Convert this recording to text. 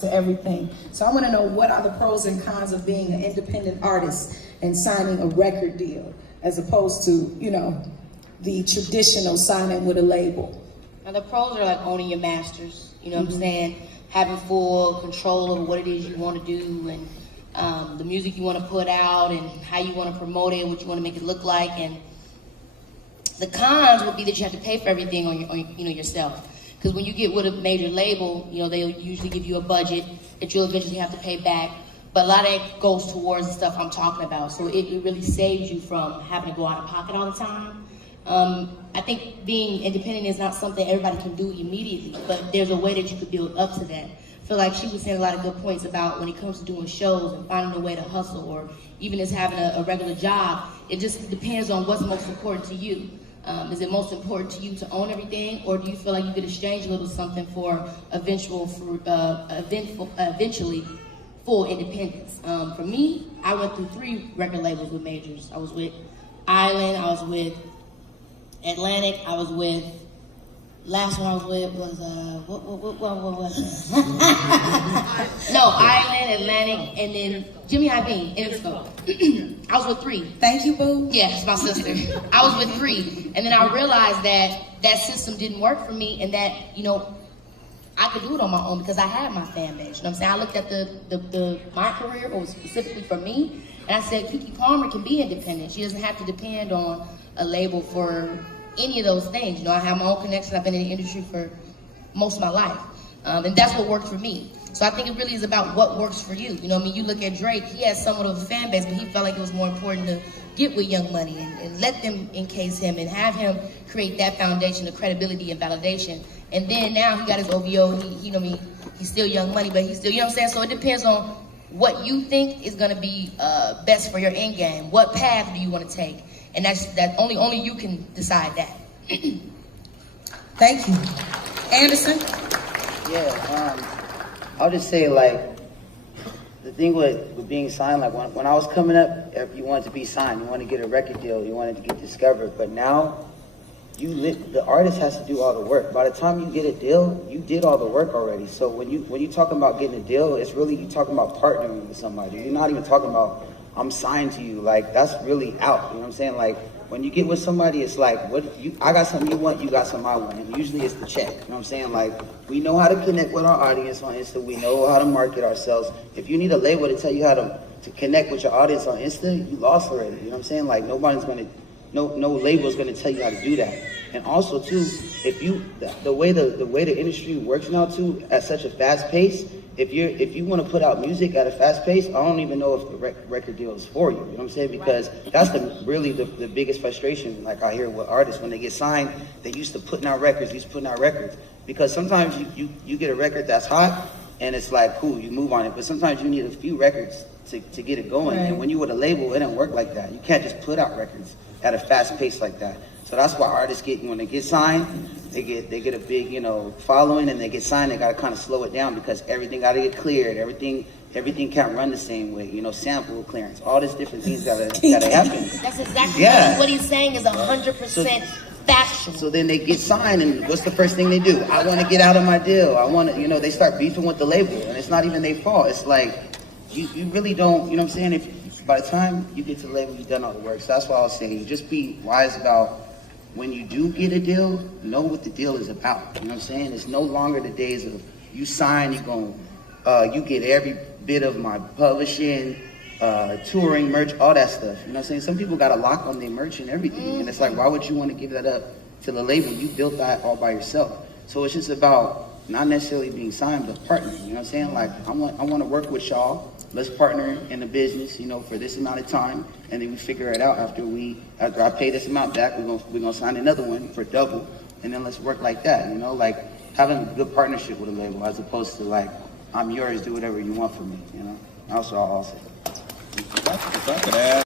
to everything. So I want to know, what are the pros and cons of being an independent artist and signing a record deal as opposed to, you know, the traditional signing with a label? Now the pros are like owning your masters, you know what I'm saying? Having full control over what it is you want to do, and the music you want to put out, and how you want to promote it, what you want to make it look like. And the cons would be that you have to pay for everything on yourself. Because when you get with a major label, you know, they'll usually give you a budget that you'll eventually have to pay back. But a lot of it goes towards the stuff I'm talking about. So it really saves you from having to go out of pocket all the time. I think being independent is not something everybody can do immediately, but there's a way that you could build up to that. I feel like she was saying a lot of good points about when it comes to doing shows and finding a way to hustle, or even just having a regular job. It just depends on what's most important to you. Is it most important to you to own everything, or do you feel like you could exchange a little something for eventually full independence? For me, I went through 3 record labels with majors. I was with Island, I was with Atlantic, I was with, last one I was with was, what was it? No, Island, Atlantic, and then Jimmy Iovine, Info. I was with 3. Thank you, boo. Yeah, it's my sister. I was with 3, and then I realized that that system didn't work for me, and that, you know, I could do it on my own because I had my fan base. You know what I'm saying? I looked at my career, or specifically for me, and I said, KeKe Palmer can be independent. She doesn't have to depend on a label for any of those things. You know, I have my own connection. I've been in the industry for most of my life. And that's what worked for me. So I think it really is about what works for you. You know what I mean? You look at Drake, he has somewhat of a fan base, but he felt like it was more important to get with Young Money and let them encase him and have him create that foundation of credibility and validation. And then now he got his OVO, you know what I mean? He's still Young Money, but he's still, you know what I'm saying? So it depends on what you think is gonna be best for your end game. What path do you wanna take? And that only you can decide that. Thank you. Anderson? Yeah, I'll just say, like, the thing with being signed, like when I was coming up, you wanted to be signed, you wanted to get a record deal, you wanted to get discovered, but now the artist has to do all the work. By the time you get a deal, you did all the work already. So when you talking about getting a deal, it's really, you talking about partnering with somebody. You're not even talking about, I'm signed to you. Like, that's really out, you know what I'm saying? Like, when you get with somebody, it's like, I got something you want, you got something I want. And usually it's the check, you know what I'm saying? Like, we know how to connect with our audience on Insta. We know how to market ourselves. If you need a label to tell you how to connect with your audience on Insta, you lost already, you know what I'm saying? Like, no label is gonna tell you how to do that. And also too, if you, the way the industry works now too, at such a fast pace, if you want to put out music at a fast pace, I don't even know if the record deal is for you. You know what I'm saying? Because that's really the biggest frustration. Like, I hear with artists when they get signed, they used to putting out records. Because sometimes you get a record that's hot, and it's like, cool, you move on it. But sometimes you need a few records to get it going. Right. And when you with a label, it don't work like that. You can't just put out records at a fast pace like that. So that's why artists when they get signed, they get a big, you know, following, and they get signed, they gotta kind of slow it down because everything gotta get cleared. Everything can't run the same way. You know, sample clearance, all these different things gotta happen. That's exactly what he's saying is 100% factual. So then they get signed, and what's the first thing they do? I want to get out of my deal. I want to, you know, they start beefing with the label, and it's not even their fault. It's like, you really don't, you know what I'm saying? If by the time you get to the label, you've done all the work. So that's why I was saying, just be wise about when you do get a deal, know what the deal is about. You know what I'm saying? It's no longer the days of you sign, you get every bit of my publishing, touring, merch, all that stuff. You know what I'm saying? Some people got a lock on their merch and everything, and it's like, why would you want to give that up to the label? You built that all by yourself. So it's just about not necessarily being signed, but partnering. You know what I'm saying? Like, I want to work with y'all. Let's partner in the business, you know, for this amount of time, and then we figure it out after I pay this amount back. We're gonna sign another one for double, and then let's work like that. You know, like having a good partnership with a label as opposed to like, I'm yours, do whatever you want for me. You know, that's all I'll say.